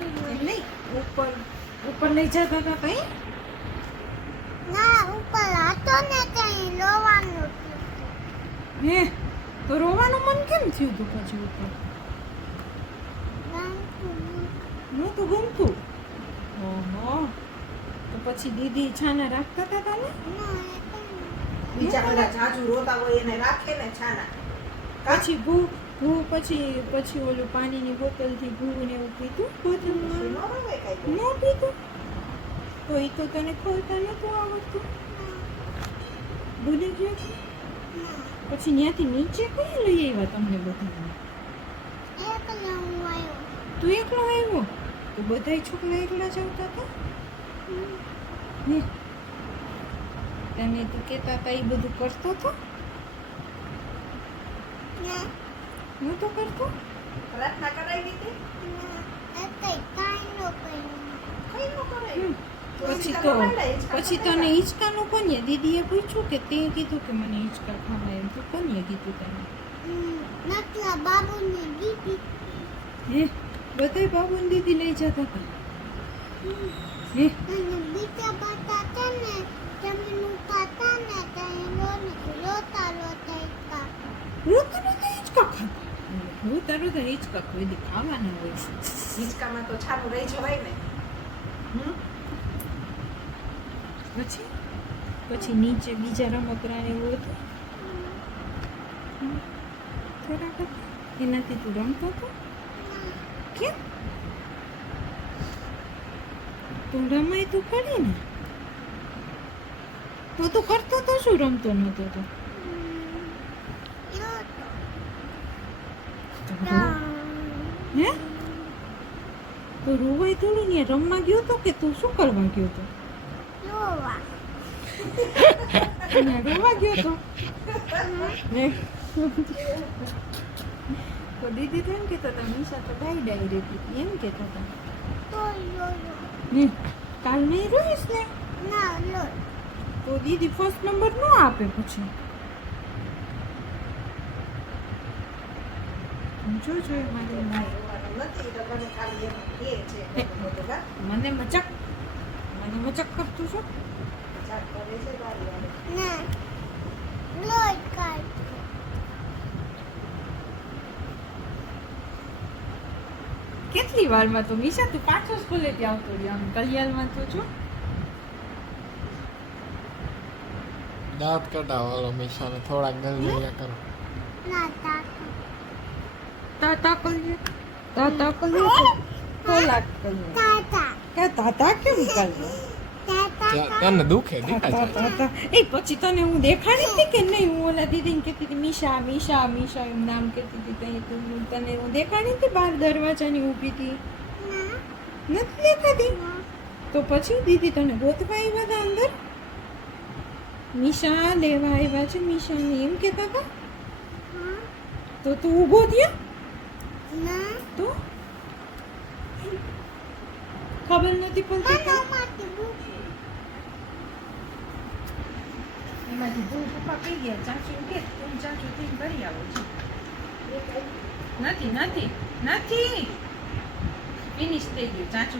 એમ નહીં, ઉપર ઉપર લઈ જતા હતા કઈ ના ઉપર હતો ને કઈ લોવાનું હે તો રોવાનું મન કેમ થયું તું પછી ઉપર નહોતું ગમતું ઓહો તો પછી દીદી છાના રાખતા હતા તને બીજા બધા જાજુ રોતા હોય એને રાખે ને છાના પછી ભૂ પછી ઓલું પાણીની બોટલથી ભૂ ને એવું પીતું બોટલમાં નો રવે કાઈ ન પીતું તો એ તો તને ખોલતા નતું આવડતું ભૂલી ગયો તું? પછી ત્યાંથી નીચે કઈ લઈ આવ્યા તમને બધાને તું એકલો આવ્યો તો બધાય છોકરા એકલા જ આવતા હતા ને તને તું કહેતા હતા એ બધું કરતો હતો હું તો કરતો પ્રાર્થના કરાવી દીધી પછી તને હિંચકાનું કોને દીદીએ પૂછ્યું કે તે કીધું કે મને હિંચકા ખાવા એમ તો કોને કીધું તને હે બધાય બાબુ ને દીદી લઈ જતા હતા હે રોતા રોતા હિંચકા ખાતા હું તારું તો હિંચકા કોઈ દી ખાવાના હોય હિંચકામાં તો છાનું રહી જવાય ને પછી નીચે બીજા રમકડા ને એવું હતું થોડાક હતા એનાથી તું રમતો હતો કેમ તું રમાય તું ખરી ને તો તું કરતો તો શું રમતો નતો તો હે તો રોવાય થોડું ને રમવા ગયો તો કે તું શું કરવા ગયો તો રોવા ગયો તો તો દીદી તો એમ કહેતા હતા મીશા તો ડાઈ રહેતી હતી એમ કહેતા હતા કાલ નહીં રોઈશ ને તો દીદી ફર્સ્ટ નંબર ન આપે પછી જોજો મારી નથી તો મને ખાલી એમ કહે છે બધું કા મને મજાક કરતું છો મજાક કરે છે બારી વાળી કેટલી વારમાં તો મીશા તું પાછો સ્કૂલે થી આવતો રહ્યો આમ કલિયાલમાં તો છો દાંત કઢાવો મીશાને થોડાક ગલગલિયા કરો તાતા કલિયા થોડાક કલિયા કે તાતા કેમ કલિયા તને દુખે દેખાય એ પછી તને હું દેખાડી હતી કે નહીં હું ઓલા દીદીને કહેતી હતી મીશા એમ નામ કહેતી હતી તને હું દેખાડી હતી બહાર દરવાજાની ઊભી હતી નથી દેખાતી તો પછી દીદી તને ગોતવા આવ્યા હતા અંદર મીશા લેવા આવ્યા છે મીશાને એમ કહેતા હતા તો તું ઊભો થયો તો ખબર નથી પડતી એમાંથી ભૂ પપ્પા કહી ગયા ચાચુ કે તું ચાચુ થઈને ભરી આવો છો નથી ફિનિશ થઈ ગયું ચાચુ